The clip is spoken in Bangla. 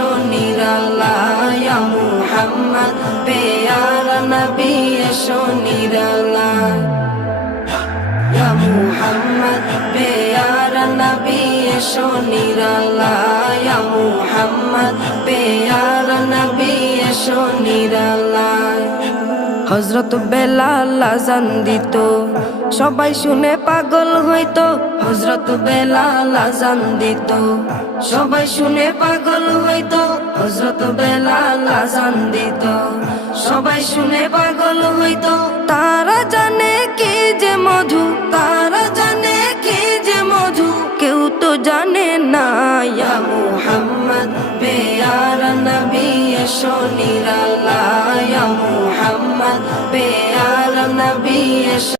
এসো নিরালায় ইয়া মুহাম্মদ পেয়ারা নবী এসো নিরালায় ইয়া মুহাম্মদ পেয়ারা নবী এসো নিরালায় ইয়া মুহাম্মদ পেয়ারা নবী এসো নিরালায় হযরত বেলাল আযান দিত সবাই শুনে পাগল হইতো হযরত বেলাল আযান দিত সবাই শুনে পাগল হইতো হযরত বেলাল আযান দিত সবাই শুনে পাগল হইতো তারা জানে